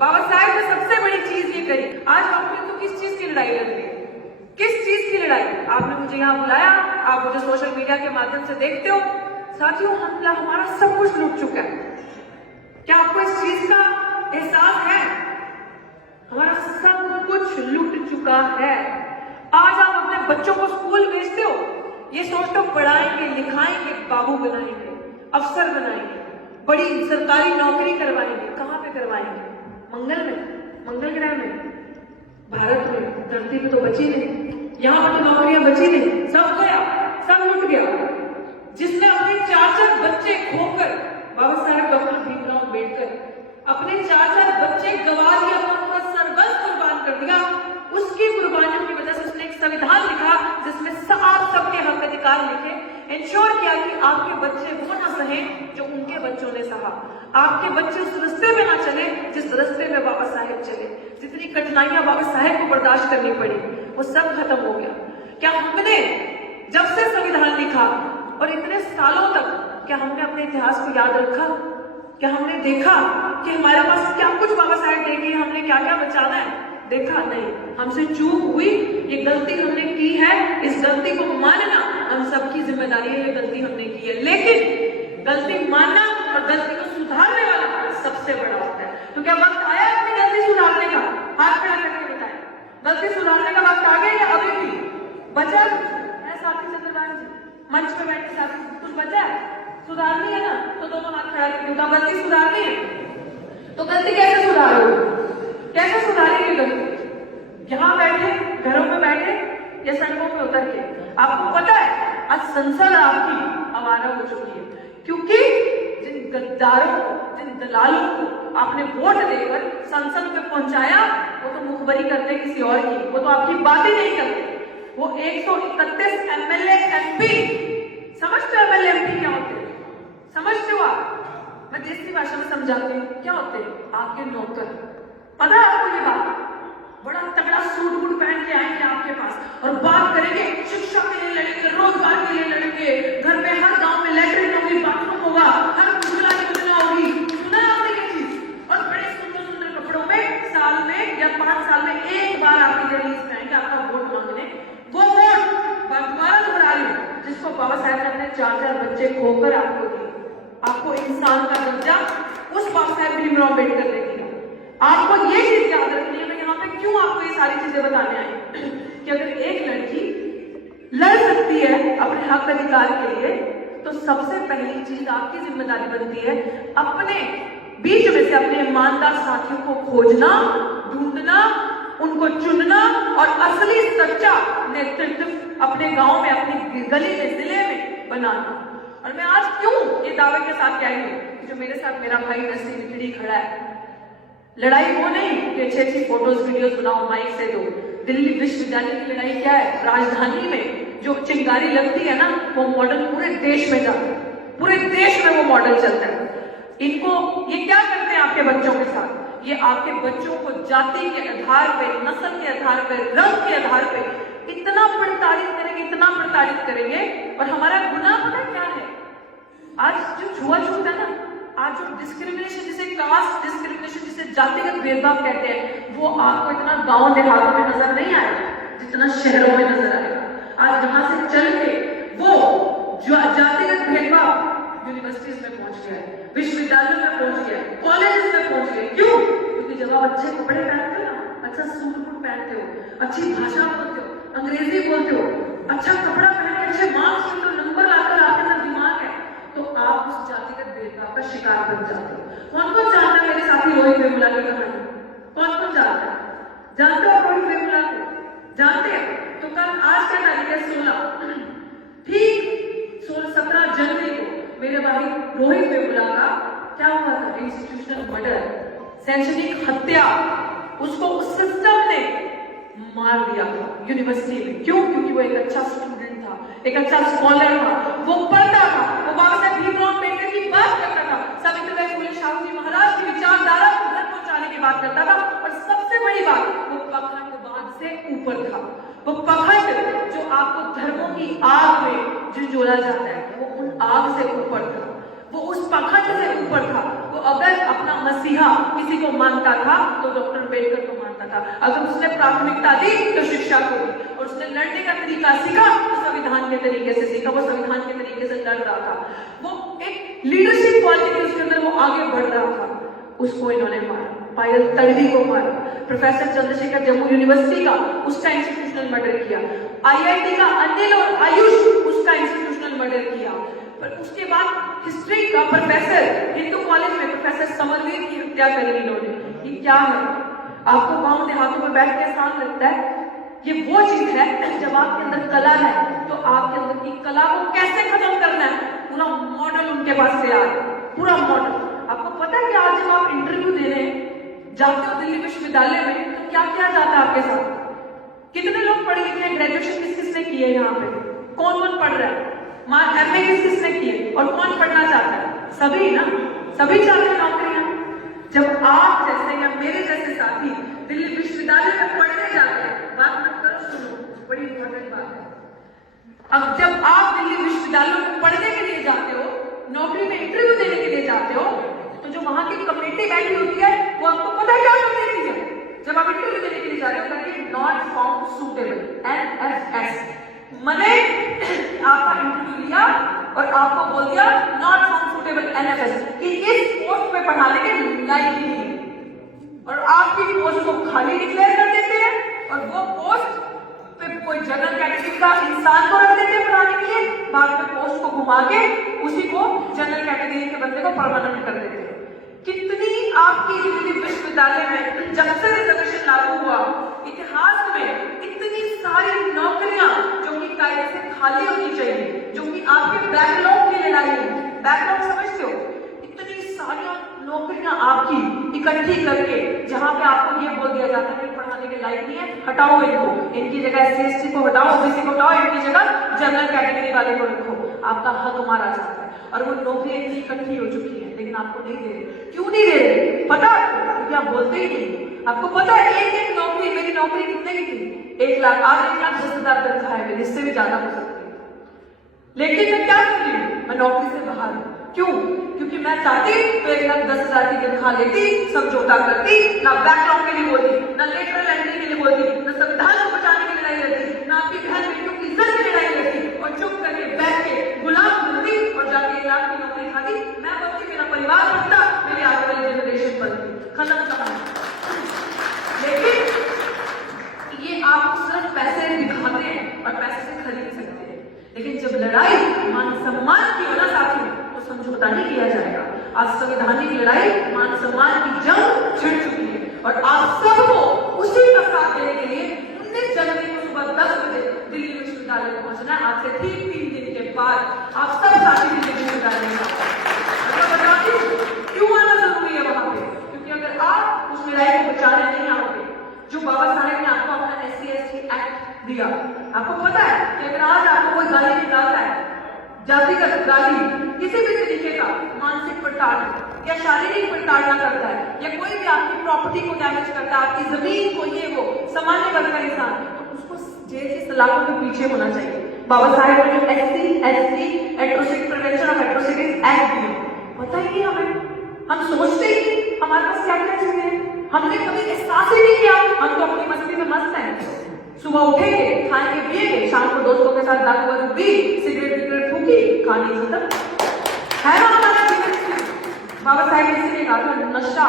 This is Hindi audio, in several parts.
बाबा साहेब ने सबसे बड़ी चीज ये करी। आज आपने तो किस चीज की लड़ाई लड़ रही है? किस चीज की लड़ाई? आपने मुझे यहाँ बुलाया, आप मुझे सोशल मीडिया के माध्यम से देखते हो। साथियों, हमारा सब कुछ लूट चुका है। क्या आपको इस चीज का एहसास है? हमारा सब कुछ लूट चुका है। आज आप अपने बच्चों को स्कूल भेजते हो, ये सोचते हो पढ़ाएंगे, लिखाएंगे, बाबू बनाएंगे, अफसर बनाएंगे, बड़ी सरकारी नौकरी करवाएंगे। कहाँ पे करवाएंगे? मंगल में, मंगल ग्रह में, भारत में, धरती पे तो बची नहीं। यहाँ पर तो नौकरियां बची नहीं, सब गया, सब लुट गया। जिसने अपने 4 बच्चे खोकर, बाबा साहेब डॉक्टर भीमराव अम्बेडकर अपने 4 बच्चे गवा दिया, अपना पूरा सर्वस्व कुर्बान कर दिया। उसकी कुर्बानियों की वजह से उसने एक संविधान लिखा जिसमें आप सबके हक अधिकार लिखे। इंश्योर किया कि आपके बच्चे वो ना सहे जो उनके बच्चों ने सहा। आपके बच्चे उस रास्ते में ना चले जिस रास्ते में बाबा साहेब चले। जितनी कठिनाइयां बाबा साहेब को बर्दाश्त करनी पड़ी वो सब खत्म हो गया। क्या हमने जब से संविधान लिखा और इतने सालों तक क्या हमने अपने इतिहास को याद रखा? क्या हमने देखा कि हमारे पास क्या कुछ बाबा साहेब देंगे, हमने क्या क्या बचाना है? देखा नहीं। हमसे चूक हुई, ये गलती हमने की है, इस गलती को मानना हम सबकी जिम्मेदारी है। ये गलती हमने की है, लेकिन गलती मानना और गलती को सुधारने वाला सबसे बड़ा होता है। तो क्या वक्त आया अपनी गलती सुधारने का? हाथ खड़ा करके बताएं, गलती सुधारने का वक्त आ गया या अभी भी बचा है? साथी चंद्रबान जी मंच पे बैठे साथी, कुछ बचा है? सुधारनी है ना, तो दोनों हाथ खड़ा करके बताओ, गलती सुधारनी है तो गलती कैसे सुधारोगे? कैसे सुधारेंगे गलती? यहाँ बैठे, घरों में बैठे या सड़कों पे उतर के? आपको पता है आज संसद आपकी आवारा हो चुकी है, क्योंकि जिन गद्दारों को, जिन दलालों को आपने वोट देकर संसद में पहुंचाया वो तो मुखबरी करते किसी और की, वो तो आपकी बात ही नहीं करते। वो 131 एमएलए एमपी, समझते हो एमएलए एमपी क्या होते हैं? समझते हो आप? मैं देसी भाषा में समझाती हूँ, क्या होते हैं? आपके नौकर। पता है आपको ये बात? बड़ा तगड़ा सूट बूट पहन के आएंगे आपके पास और बात करेंगे, शिक्षा के लिए लड़ेंगे, रोजगार के लिए लड़ेंगे, घर में हर गांव में लैट्रिन होगी, बाथरूम होगा, हर उज्ज्वला योजना होगी। सुना है आपने ये चीज? और बड़े सुंदर सुंदर कपड़ों में साल में या 5 साल में एक बार आपकी रिलीज में आएंगे आपका वोट मांगने। वो वोट दोबारा दोहरा रही हूँ जिसको बाबा साहेब ने अपने 4 बच्चे खोकर आपको दिए। आपको इंसान का दर्जा उस बाबा साहेब भीमराव अम्बेडकर ने दिया। आपको ये चीज याद रखनी है। मैं यहाँ पे क्यों आपको ये सारी चीजें बताने आई कि अगर एक लड़की लड़ सकती है अपने हक अधिकार के लिए तो सबसे पहली चीज आपकी जिम्मेदारी बनती है अपने बीच में से अपने ईमानदार साथियों को खोजना, ढूंढना, उनको चुनना और असली सच्चा नेतृत्व अपने गांव में, अपनी गली में, जिले में बनाना। और मैं आज क्यों ये दावे के साथ आई हूँ कि जो मेरे साथ मेरा भाई नसीब इकड़ी खड़ा है, लड़ाई वो नहीं कि अच्छी फोटोज वीडियोस बनाओ माइक से। दो दिल्ली विश्वविद्यालय की लड़ाई क्या है? राजधानी में जो चिंगारी लगती है ना, वो मॉडल पूरे देश में जाता है, पूरे देश में वो मॉडल चलता है। इनको ये क्या करते हैं आपके बच्चों के साथ? ये आपके बच्चों को जाति के आधार पे, नस्ल के आधार पे, रंग के आधार पे इतना प्रताड़ित करेंगे, इतना प्रताड़ित करेंगे। और हमारा गुनाह पता क्या है? आज जो छुआछूत है ना, आज जो डिस्क्रिमिनेशन, जिसे कास्ट डिस्क्रिमिनेशन, जिसे जातिगत भेदभाव कहते हैं, वो आपको इतना गांव देहातों में नजर नहीं आएगा जितना शहरों में नजर आएगा। आज यहाँ से चल के वो जो जातिगत भेदभाव यूनिवर्सिटीज में पहुंच गया है, विश्वविद्यालयों में पहुंच गया है, कॉलेजेस में पहुंच गया। क्यों? क्योंकि जब आप अच्छे कपड़े पहनते हो ना, अच्छा सूट बूट पहनते हो, अच्छी भाषा बोलते हो, अंग्रेजी बोलते हो, अच्छा कपड़ा पहन के अच्छे मार्क्स तो नंबर लाकर आपके अंदर दिमाग है, तो आप उस जातिगत भेदभाव का शिकार बन जाते हो। कौन कौन जानता है मेरे साथी रोहित वेमुला की कहानी? कौन कौन जानता है? जानते हो रोहित वेमुला को? जानते हैं? तो कल आज क्या तारीख है? 16, ठीक 17 जनवरी को मेरे भाई रोहित वेमुला का क्या हुआ था? इंस्टीट्यूशनल मर्डर, शैक्षणिक हत्या। उसको उस सिस्टम ने मार दिया था यूनिवर्सिटी में। क्यों? क्योंकि वो एक अच्छा स्टूडेंट था, एक अच्छा स्कॉलर था, वो पढ़ता था, वो बाबा साहेब भीमराव अम्बेडकर की बात करता था, सावित्रीबाई फुले शाहू महाराज की विचारधारा को घर पहुंचाने की बात करता था। और सबसे बड़ी बात, वो पखंडवाद से ऊपर था। वो पखंड जो आपको धर्मों की आग में झुंझोला जाता है, वो उन आग से ऊपर था। वो उस पाखंड से ऊपर था। वो अगर अपना मसीहा किसी को मानता था तो डॉक्टर अम्बेडकर को मानता था। अगर उसने प्राथमिकता दी तो शिक्षा को दी, और उसने लड़ने का तरीका सीखा तो संविधान के तरीके से सीखा। वो संविधान के तरीके से लड़ रहा था। वो एक लीडरशिप क्वालिटी थी उसके अंदर, वो आगे बढ़ रहा था। उसको इन्होंने मारा, पायल तड़वी को मारा। प्रोफेसर चंद्रशेखर जम्मू यूनिवर्सिटी का उसका इंस्टीट्यूशनल मर्डर किया। IIT का अनिल और आयुष उसका इंस्टीट्यूशनल मर्डर किया। पर उसके बाद हिस्ट्री का प्रोफेसर हिंदू कॉलेज में प्रोफेसर समरवीर की हत्या करी इन्होंने। ये क्या है? आपको गांव देहातों में बैठ के आसान लगता है? ये वो चीज है जब आपके अंदर कला है तो आपके अंदर की कला को कैसे खत्म करना है, पूरा मॉडल उनके पास तैयार है, पूरा मॉडल। आपको पता है कि आज जब आप इंटरव्यू दे रहे हैं, जाते हो दिल्ली विश्वविद्यालय में, तो क्या किया जाता है आपके साथ? कितने लोग पढ़े लिखे हैं? ग्रेजुएशन किस किसने की है यहाँ पे? कौन कौन पढ़ रहा है? MA किस किसने की है? और कौन पढ़ना चाहता है? सभी ना, सभी चाहते हैं नौकरियां। जब आप जैसे या मेरे जैसे साथी दिल्ली विश्वविद्यालय में पढ़ने जाते हैं, बात मत करो, सुनो, बड़ी इंपॉर्टेंट बात है। अब जब आप दिल्ली विश्वविद्यालय में पढ़ने के लिए जाते हो, नौकरी में इंटरव्यू देने के लिए जाते हो, तो जो वहां की कमेटी बैठी होती है वो आपको पता है क्या बोलती है? जब आप इंटरव्यू देने के लिए जा रहे हो, नॉट फाउंड सूटेबल, NFS, मैंने आपका इंटरव्यू लिया और आपको बोल दिया नॉट फाउंड सूटेबल NFS कि इस पोस्ट पे पढ़ाने के लायक ही नहीं, और आपकी पोस्ट को खाली डिक्लेयर कर देते हैं, और वो पोस्ट पे कोई जनरल कैटेगरी का इंसान को रख देते हैं पढ़ाने के लिए, बाद में पोस्ट को घुमा के उसी को जनरल कैटेगरी के बंदे को परमानेंट कर देते हैं। कितनी आपकी दिल्ली विश्वविद्यालय में जब से रिजर्वेशन लागू हुआ, इतिहास में इतनी सारी नौकरियां जो कि कायदे से खाली होनी चाहिए, जो कि आपके बैकलॉग की लड़ाई है, बैकलॉग समझते हो, इतनी सारी नौकरियां आपकी इकट्ठी करके जहां पे आपको ये बोल दिया जाता है कि पढ़ाने के लायक नहीं है, हटाओ इनको, इनकी जगह SC/ST को हटाओ, OBC को हटाओ, इनकी जगह जनरल कैटेगरी वाले को रखो। आपका हक मारा जाता है, और वो नौकरी इतनी इकट्ठी हो चुकी है, लेकिन आपको नहीं दे रहे। क्यों नहीं दे रहे? पता? क्योंकि आप बोलते ही नहीं। आपको पता है एक नौकरी, मेरी नौकरी कितने की थी? 1 लाख, आज 1,10,000 तनख्वाह है मेरी, इससे भी ज्यादा हो सकती है। लेकिन मैं क्या कर रही हूँ? मैं नौकरी से बाहर हूँ। क्यों? क्योंकि मैं चाहती तो 1,10,000 की तनख्वाह लेती, समझौता करती, ना बैकलॉग के लिए बोलती, ना लेटरल एंट्री के लिए बोलती, ना संविधान को बचाने की लड़ाई लड़ती, ना आपकी बहन बेटियों की इज्जत की लड़ाई लड़ती, और चुप करके बैठ के गुलाम बनती और जाके 1 लाख की नौकरी खाती। मैं बनती, मेरा परिवार बनता, मेरी आने वाली जनरेशन बनती। खत्म कहानी। लेकिन ये आप सिर्फ पैसे दिखाते हैं और पैसे से खरीद सकते हैं, लेकिन जब लड़ाई मान सम्मान की हो ना साथी, तो समझौता नहीं किया जाएगा। आज संवैधानिक लड़ाई, मान सम्मान की जंग छिड़ चुकी है, और आप सबको उसी का साथ देने के लिए 19 जनवरी को सुबह 10 बजे दिल्ली विश्वविद्यालय में पहुंचना है। आज से ठीक 3 दिन के बाद आप सब साथी दिल्ली विश्वविद्यालय में बताती हूँ क्यों आना जरूरी है वहां पे, क्योंकि अगर आप उस लड़ाई को बचाने नहीं आओगे, जो बाबा साहेब ने आपको अपना SC/ST एक्ट दिया, आपको पता है कि अगर आज आपको कोई गाली निकालता है, जातिगत गाली, किसी भी तरीके का मानसिक प्रताड़ना या शारीरिक प्रताड़ना करता है, या कोई भी आपकी प्रॉपर्टी को डैमेज करता है, आपकी जमीन को, ये वो सामान्य वर्ग का इंसान, तो उसको जेल की सलाखों के पीछे होना चाहिए। बाबा साहेब ने जो SC/ST atrocity prevention of atrocities act दिया, पता ही नहीं हमें, हम सोचते ही हमारे पास क्या क्या चीजें हैं, हमने कभी एहसास ही नहीं किया। हम तो अपनी मस्ती में मस्त हैं, सुबह उठेंगे, खाएंगे पिएंगे, शाम को दोस्तों के साथ दारू वारू पी, सिगरेट फूकी, कहानी खत्म है ना हमारा जीवन। बाबा साहेब ने इसलिए कहा था नशा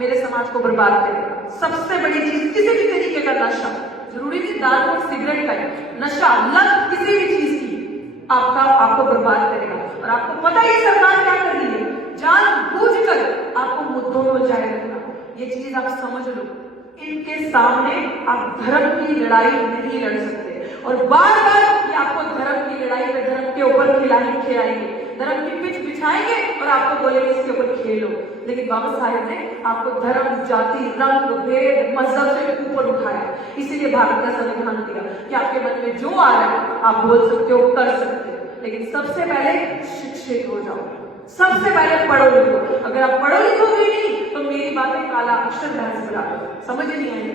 मेरे समाज को बर्बाद करेगा। सबसे बड़ी चीज किसी भी तरीके का नशा, जरूरी नहीं दारू और सिगरेट का, नशा लत किसी भी चीज की आपको बर्बाद करेगा। और आपको पता है सरकार क्या कर रही है, जानबूझकर आपको मुद्दों में उलझाए रखना। ये चीज आप समझ लो, इनके सामने आप धर्म की लड़ाई नहीं लड़ सकते, और बार बार ये आपको धर्म की लड़ाई पे धर्म के ऊपर खिलाएंगे, धर्म की पिच बिछाएंगे और आपको बोलेंगे इसके ऊपर खेलो। लेकिन बाबा साहेब ने आपको धर्म, जाति, रंग, भेद, मजहब से ऊपर उठाया, इसीलिए भारत का संविधान दिया कि आपके मन में जो आ रहा है आप बोल सकते हो, कर सकते हो, लेकिन सबसे पहले शिक्षित हो जाओ, सबसे पहले पढ़ो लिखो। अगर आप पढ़ो लिखोगे नहीं तो मेरी बातें काला अक्षर बहस बराबर समझ नहीं आएगी,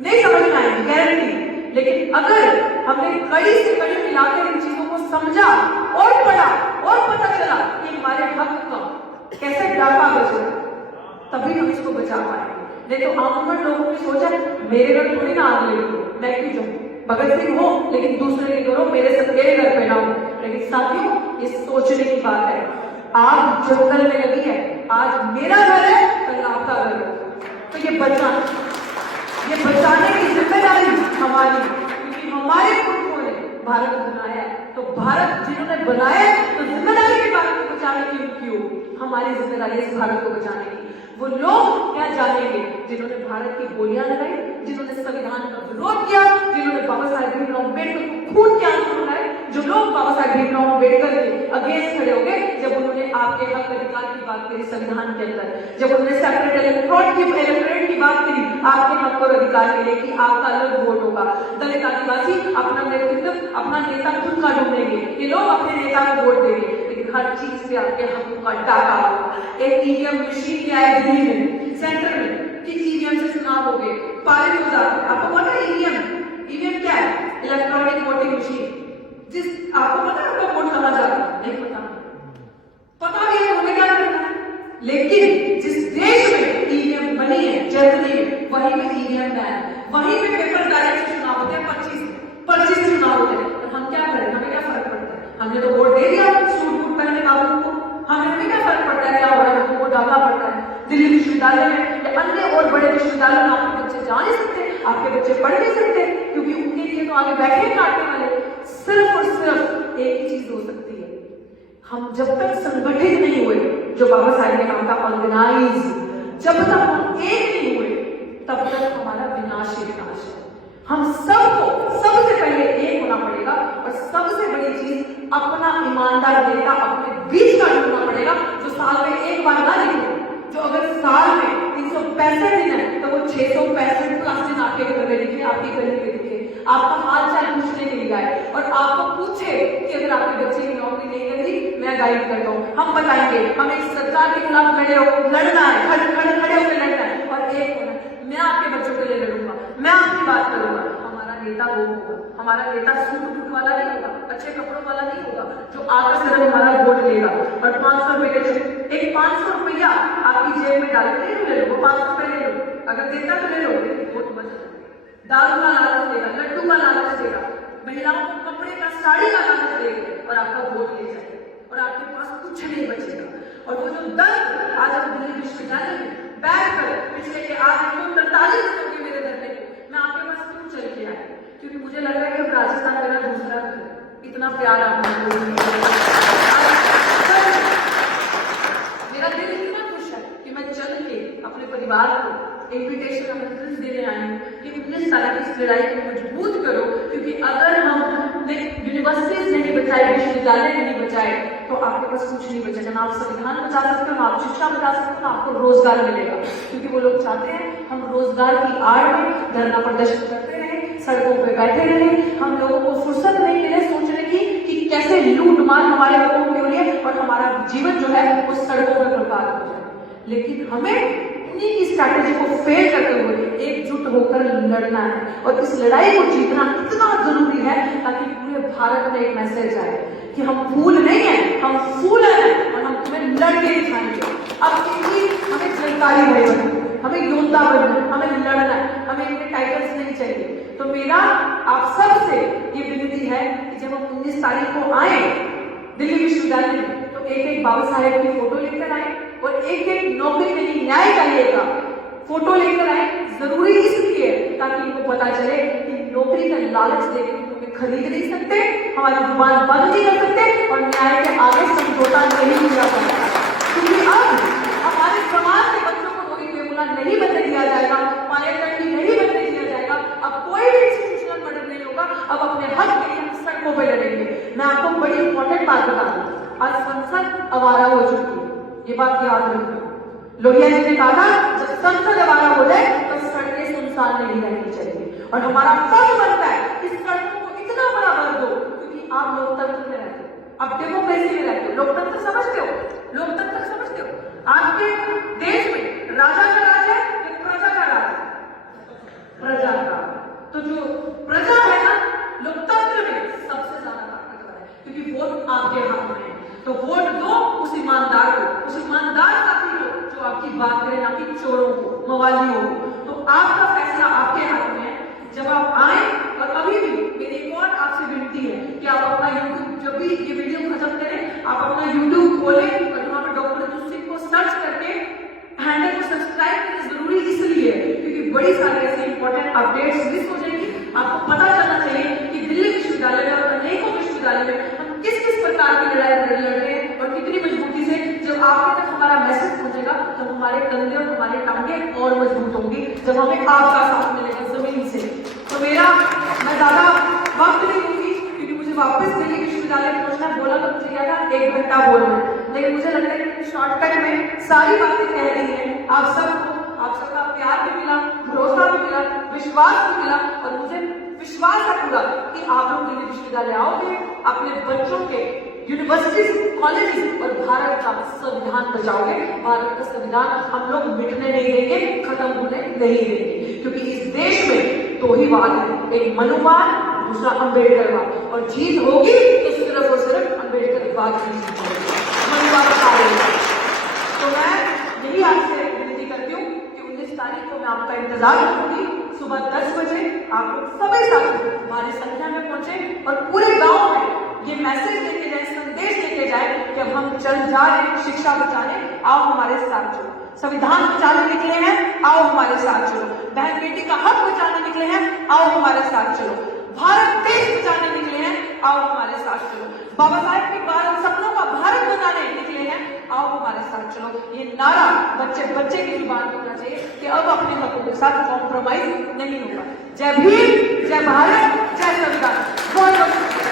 नहीं समझ में आएगी, गारंटी। लेकिन अगर हमने कड़ी से कड़ी मिलाकर इन चीजों को समझा और पढ़ा और पता चला कि हमारे हक का कैसे डाका बचे, तभी हम इसको बचा पाएंगे। नहीं तो आम लोगों की सोच है मेरे घर थोड़ी ना आग लगी, मैं क्यों जाऊं, भगत सिंह हो लेकिन दूसरे के करो, मेरे घर पे ना हो। लेकिन साथियों, ये सोचने की बात है। आग जंगल में लगी है, आज मेरा घर है कल आपका घर है, तो ये बचाने की जिम्मेदारी हमारी, क्योंकि हमारे पुरखों ने भारत बनाया है। तो भारत जिन्होंने बनाया तो जिम्मेदारी की बात को बचाने की उनकी हो, हमारी जिम्मेदारी इस भारत को बचाने की। वो लोग क्या जानेंगे जिन्होंने भारत की गोलियां लगाई, जिन्होंने संविधान का विरोध किया, जिन्होंने बाबा साहेब भीमराव अम्बेडकर को खून के आंसू रुलाए, जो लोग बाबा साहेब भीमराव अम्बेडकर के अगेंस्ट खड़े हो गए जब उन्होंने आपके हक अधिकार की बात करी संविधान के अंदर, जब उन्होंने सेपरेट इलेक्टोरेट की बात करी आपके हक और अधिकार के लिए कि आपका अलग वोट होगा। दलित आदिवासी अपना नेतृत्व, अपना नेता खुद का ढूंढेंगे, ये लोग अपने नेता को वोट देंगे, लेकिन हर चीज से आपके हकों का डाका होगा। एक ईवीएम मशीन ले आए दिल्ली में, सेंटर में, कि ईवीएम से चुनाव हो गए, पारित हो जाते। आपको पता है ईवीएम क्या है? Electronic voting machine. जिस आपको पता है आपका वोट कहां जाता है? नहीं पता भी है हमें क्या करना है। लेकिन जिस देश में ईवीएम बनी है जर्मनी में, वहीं पे ईवीएम बैन है, वहीं पे पेपर बैलेट से चुनाव होते हैं, 25 चुनाव होते हैं। और हम क्या करें? हमें क्या फर्क पड़ता है? हमने तो वोट दे दिया सूट बूट पहने बाबू को, हमें क्या फर्क पड़ता है क्या हो रहा है? हमको वोट डालना पड़ता है। दिल्ली विश्वविद्यालय में या अन्य और बड़े विश्वविद्यालय में आपके बच्चे जा नहीं सकते, आपके बच्चे पढ़ नहीं सकते, क्योंकि उनके लिए तो आगे बैठे काटने वाले। सिर्फ और सिर्फ एक ही चीज हो सकती है, हम जब तक संगठित नहीं हुए, जो बाबा साहेब ने कहा था ऑर्गेनाइज, जब तक हम एक नहीं हुए तब तक हमारा विनाश ही विनाश है। हम सबको सबसे पहले एक होना पड़ेगा, और सबसे बड़ी चीज अपना ईमानदार नेता अपने बीच का ढूंढना पड़ेगा, जो साल में एक बार ना निकले, जो अगर साल में 365 दिन है तो वो 665 प्लस दिन आपके घर में दिखे, आपकी गली में दिखे, आपका हाल चाल पूछने के लिए आए और आपको पूछे कि अगर आपके बच्चे की नौकरी नहीं लग रही, मैं गाइड करता हूँ, हम बताएंगे, हमें सरकार के खिलाफ लड़ना है, खड़े होकर लड़ना है और एक होना, मैं आपके बच्चों के लिए लड़ूंगा, मैं आपकी बात करूंगा। हमारा नेता वो होगा, हमारा नेता सूट बूट वाला नहीं होगा, अच्छे कपड़ों वाला नहीं होगा, जो आकर सिर्फ हमारा वोट लेगा और 500 रुपए के एक 500 रुपया आपकी जेब में डाल के ले लो, 500 रुपए ले लो, अगर देता तो ले लो, वोट बच जाएगा। दारू का लालच देगा, लड्डू का लालच देगा, महिलाओं को कपड़े का साड़ी का लालच देगा और आपका वोट ले जाएगा और आपके पास कुछ नहीं बचेगा। और वो जो दर्द आज हम दिल्ली विश्वविद्यालय में बैठकर पिछले के आज 43 दिनों के मेरे धरने को मैं आपके पास क्यों चल के आई? क्योंकि मुझे लग रहा है कि राजस्थान मेरा दूसरा घर, इतना प्यार आपको, मेरा दिल इतना खुश है कि मैं चल के अपने परिवार को इन्विटेशन आमंत्रण देने आई हूँ कि 19 तारीख की इस लड़ाई को मजबूत करो, क्योंकि अगर हम यूनिवर्सिटीज नहीं बचाए, विश्वविद्यालय नहीं बचाए, तो आपके पास कुछ नहीं बचेगा। ना आप संविधान बचा सकते हो, ना आप शिक्षा बचा सकते हो, ना आपको रोजगार मिलेगा, क्योंकि वो लोग चाहते हैं हम रोजगार की आड़ में धरना प्रदर्शन करते रहे, सड़कों पे बैठे रहे, हम लोगों को फुर्सत नहीं मिले सोचने की कि कैसे लूट मार हमारे लोगों की हो रही है और हमारा जीवन जो है वो सड़कों पर बर्बाद हो जाए। लेकिन हमें उन्हीं की स्ट्रैटेजी को फेल करते हुए एकजुट होकर लड़ना है, और इस लड़ाई को जीतना इतना जरूरी है ताकि पूरे भारत में एक मैसेज आए कि हम फूल नहीं है, हम फूल हैं और हम तुम्हें लड़के दिखाएंगे। अब इनकी हमें जानकारी नहीं, हमें योद्धा बनना, हमें लड़ना है, हमें इनके टाइटल्स नहीं चाहिए। तो मेरा आप सबसे ये विनती है कि जब हम 19 तारीख को आए दिल्ली विश्वविद्यालय में, तो एक बाबा साहेब की फोटो लेकर आए और एक नौकरी के लिए न्याय चाहिएगा फोटो लेकर आए। जरूरी इसलिए ताकि इनको पता चले कि नौकरी का लालच देकर तुम्हें खरीद नहीं सकते, हमारी जुबान बंद नहीं कर सकते और न्याय के आगे समझौता नहीं किया सकता। क्योंकि अब हमारे समाज के बच्चों को रोहित वेमुला नहीं बनने दिया जाएगा, पायलट नहीं बनने दिया जाएगा, अब कोई भी इंस्टीट्यूशनल मर्डर नहीं होगा। अब अपने हक के लिए हम सड़कों पर लड़ेंगे। मैं आपको बड़ी इंपॉर्टेंट बात बता दूं, आज संसद आवारा हो चुकी है, ये बात याद रखना। लोहिया जी ने कहा था जब संसद आवारा हो जाए तो सड़कें सुनसान नहीं रहनी चाहिए, और हमारा फर्ज बनता है कि सड़कों को इतना बड़ा बल दो, क्योंकि आप लोकतंत्र में रहते हो, आप डेमोक्रेसी में रहते हो, लोकतंत्र समझते हो, लोकतंत्र समझते हो। आपके देश में राजा का राज है या प्रजा का राज है? प्रजा का। तो जो प्रजा आप डेट्स मिस हो जाएंगी। आपको पता चलना चाहिए कि दिल्ली विश्वविद्यालय में और अनेकों विश्वविद्यालय में हम किस किस प्रकार की लड़ाई लड़ रहे हैं और कितनी मजबूती से। जब आपके तक हमारा मैसेज पहुंचेगा तो हमारे कंधे और हमारे टांगे और मजबूत होंगी, जब हमें आपका साथ मिलेगा जमीन से। तो मैं ज्यादा वक्त नहीं दूंगी क्योंकि मुझे वापस दिल्ली विश्वविद्यालय पहुंचना, बोला तो मुझे क्या था 1 घंटा बोलना, लेकिन मुझे लगता है कि शॉर्टकट में सारी बातें कह रही है। आप सबका प्यार भी मिला, भरोसा भी मिला, विश्वास भी मिला और मुझे विश्वास है पूरा कि आप लोग दिल्ली विश्वविद्यालय आओगे, अपने बच्चों के यूनिवर्सिटीज, कॉलेजेस और भारत का संविधान बचाओगे। भारत का संविधान हम लोग मिटने नहीं देंगे, खत्म होने नहीं देंगे, क्योंकि इस देश में दो ही वाद है, एक मनुवाद, दूसरा अम्बेडकरवाद, और जीत होगी तो सिर्फ और सिर्फ अम्बेडकरवाद की जीत होगी, मनुवाद का। तो मैं यही आपसे विनती करती हूँ कि 19 तारीख को मैं आपका इंतजार करूंगी। सुबह 10 बजे आप लोग सभी साथी हमारी संख्या में पहुंचे और पूरे गांव में ये मैसेज लेके जाए, संदेश लेके जाए कि अब हम चल जा रहे शिक्षा बचाने, आओ हमारे साथ चलो। संविधान बचाने निकले हैं, आओ हमारे साथ चलो। बहन बेटी का हक बचाने निकले हैं, आओ हमारे साथ चलो। भारत देश बचाने निकले हैं, आओ हमारे साथ चलो। बाबा साहेब के सपनों का भारत बनाने निकले हैं, आओ हमारे साथ चलो। ये नारा बच्चे की जुबान पर होना चाहिए कि अब अपने हकों के साथ कॉम्प्रोमाइज नहीं होगा। जय भीम, जय भारत, जय संविधान। बहुत बहुत